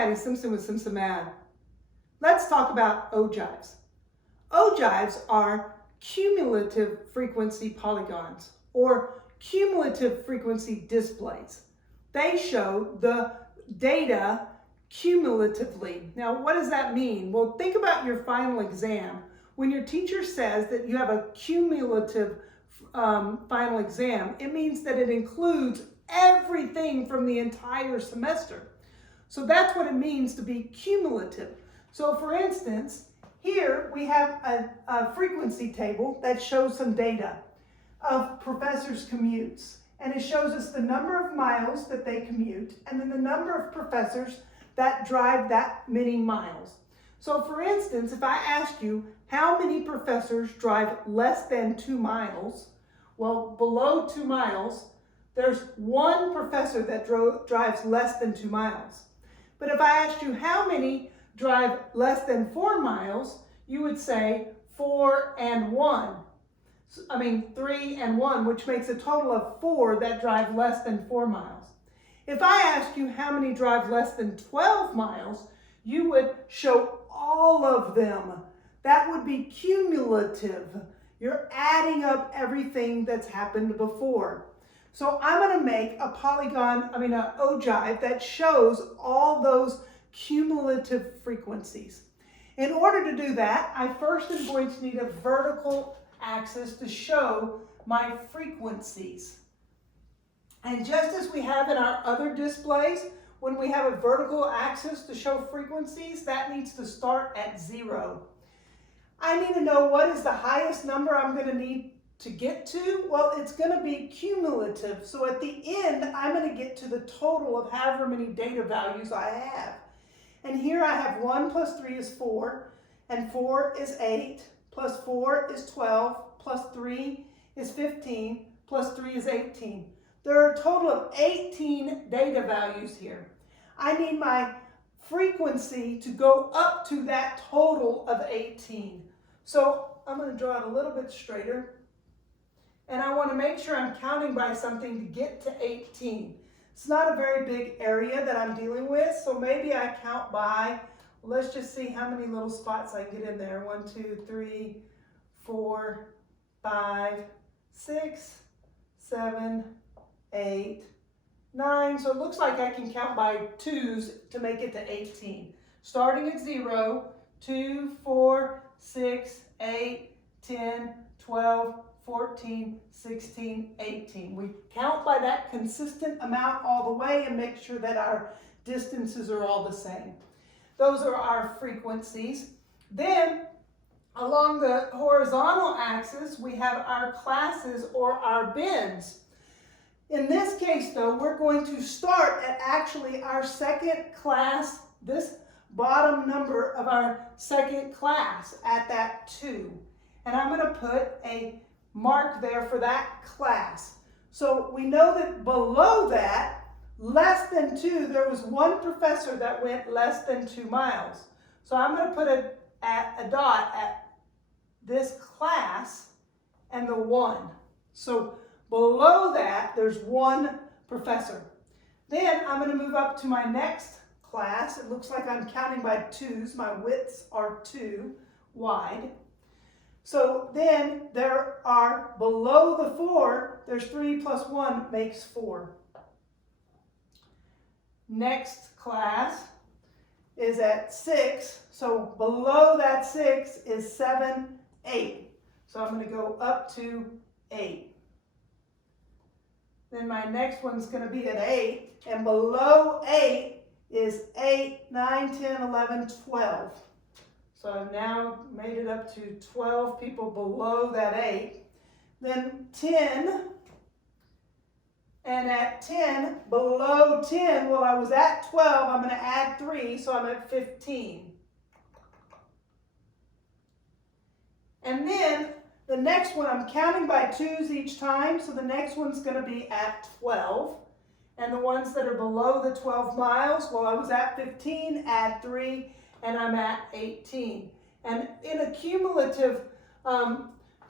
Patty Simpson with Simpson Math. Let's talk about ogives. Ogives are cumulative frequency polygons or cumulative frequency displays. They show the data cumulatively. Now, what does that mean? Well, think about your final exam. When your teacher says that you have a cumulative final exam, it means that it includes everything from the entire semester. So that's what it means to be cumulative. So for instance, here we have a frequency table that shows some data of professors' commutes. And it shows us the number of miles that they commute and then the number of professors that drive that many miles. So for instance, if I ask you how many professors drive less than 2 miles, well, below 2 miles, there's one professor that drives less than 2 miles. But if I asked you how many drive less than 4 miles, you would say 4 and 1. 3 and 1, which makes a total of 4 that drive less than 4 miles. If I ask you how many drive less than 12 miles, you would show all of them. That would be cumulative. You're adding up everything that's happened before. So I'm going to make an ogive that shows all those cumulative frequencies. In order to do that, I first am going to need a vertical axis to show my frequencies. And just as we have in our other displays, when we have a vertical axis to show frequencies, that needs to start at 0. I need to know what is the highest number I'm going to need to get to. Well, it's going to be cumulative. So at the end, I'm going to get to the total of however many data values I have. And here I have 1 plus 3 is 4, and 4 is 8, plus 4 is 12, plus 3 is 15, plus 3 is 18. There are a total of 18 data values here. I need my frequency to go up to that total of 18. So I'm going to draw it a little bit straighter. And I want to make sure I'm counting by something to get to 18. It's not a very big area that I'm dealing with, so maybe I count by, let's just see how many little spots I get in there. 1, 2, 3, 4, 5, 6, 7, 8, 9. So it looks like I can count by 2s to make it to 18. Starting at 0, 2, 4, 6, 8, 10, 12, 14, 16, 18. We count by that consistent amount all the way and make sure that our distances are all the same. Those are our frequencies. Then along the horizontal axis, we have our classes or our bins. In this case, though, we're going to start at actually our second class, this bottom number of our second class at that 2. And I'm going to put a mark there for that class. So we know that below that, less than 2, there was one professor that went less than 2 miles. So I'm going to put a dot at this class and the 1. So below that, there's one professor. Then I'm going to move up to my next class. It looks like I'm counting by 2s. My widths are 2 wide. So then there are, below the 4, there's 3 plus 1 makes 4. Next class is at 6. So below that 6 is 7, 8. So I'm going to go up to 8. Then my next one's going to be at 8. And below 8 is 8, 9, 10, 11, 12. So I've now made it up to 12 people below that 8. Then 10, and at 10, below 10, well, I was at 12, I'm going to add 3, so I'm at 15. And then the next one, I'm counting by 2s each time, so the next one's going to be at 12. And the ones that are below the 12 miles, well, I was at 15, add 3, and I'm at 18. And in a cumulative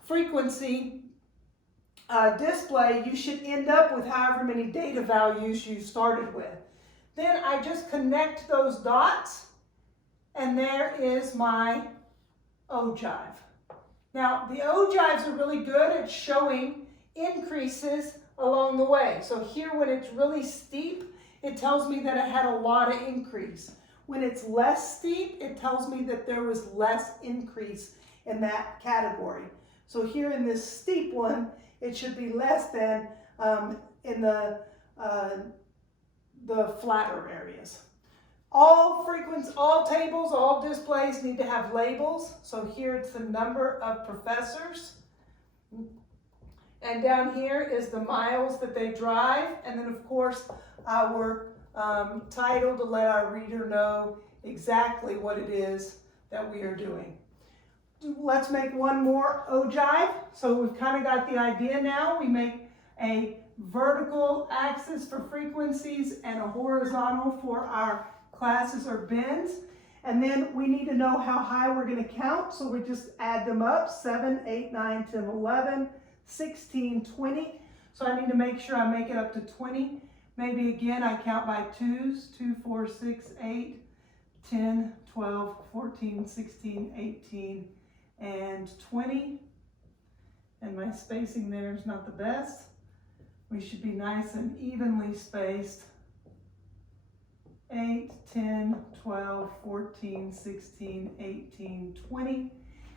frequency display, you should end up with however many data values you started with. Then I just connect those dots, and there is my ogive. Now, the ogives are really good at showing increases along the way. So here, when it's really steep, it tells me that it had a lot of increase. When it's less steep, it tells me that there was less increase in that category. So here in this steep one, it should be less than in the flatter areas. All tables, all displays need to have labels. So here it's the number of professors. And down here is the miles that they drive. And then, of course, our title to let our reader know exactly what it is that we are doing. Let's make one more ogive. So we've kind of got the idea now. We make a vertical axis for frequencies and a horizontal for our classes or bins. And then we need to know how high we're going to count. So we just add them up, 7, 8, 9, 10, 11, 16, 20. So I need to make sure I make it up to 20. Maybe again, I count by twos, 2, 4, 6, 8, 10, 12, 14, 16, 18, and 20. And my spacing there is not the best. We should be nice and evenly spaced. 8, 10, 12, 14, 16, 18, 20.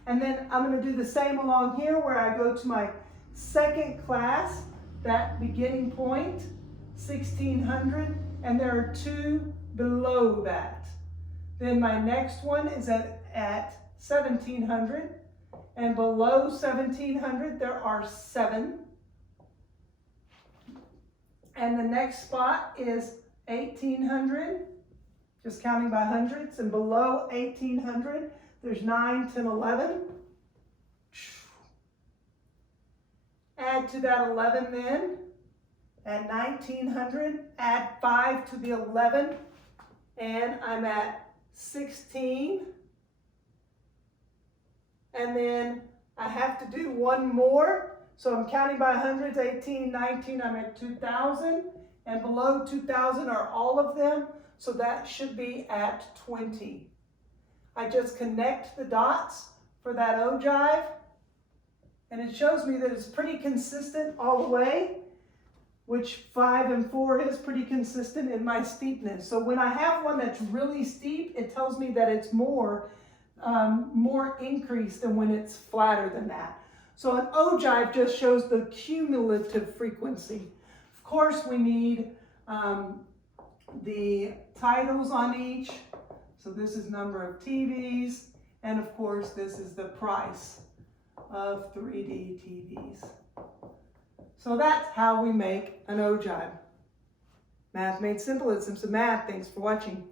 And then I'm going to do the same along here where I go to my second class, that beginning point, 1600, and there are 2 below that. Then my next one is at 1700, and below 1700 there are 7. And the next spot is 1800, just counting by hundreds, and below 1800 there's 9, 10, 11. Add to that 11 then. At 1900, add 5 to the 11, and I'm at 16. And then I have to do one more. So I'm counting by hundreds, 18, 19, I'm at 2000. And below 2000 are all of them. So that should be at 20. I just connect the dots for that ogive. And it shows me that it's pretty consistent all the way, which 5 and 4 is pretty consistent in my steepness. So when I have one that's really steep, it tells me that it's more increase than when it's flatter than that. So an ogive just shows the cumulative frequency. Of course, we need the titles on each. So this is number of TVs, and of course this is the price of 3D TVs. So that's how we make an ogive. Math Made Simple. It's Simpson Math. Thanks for watching.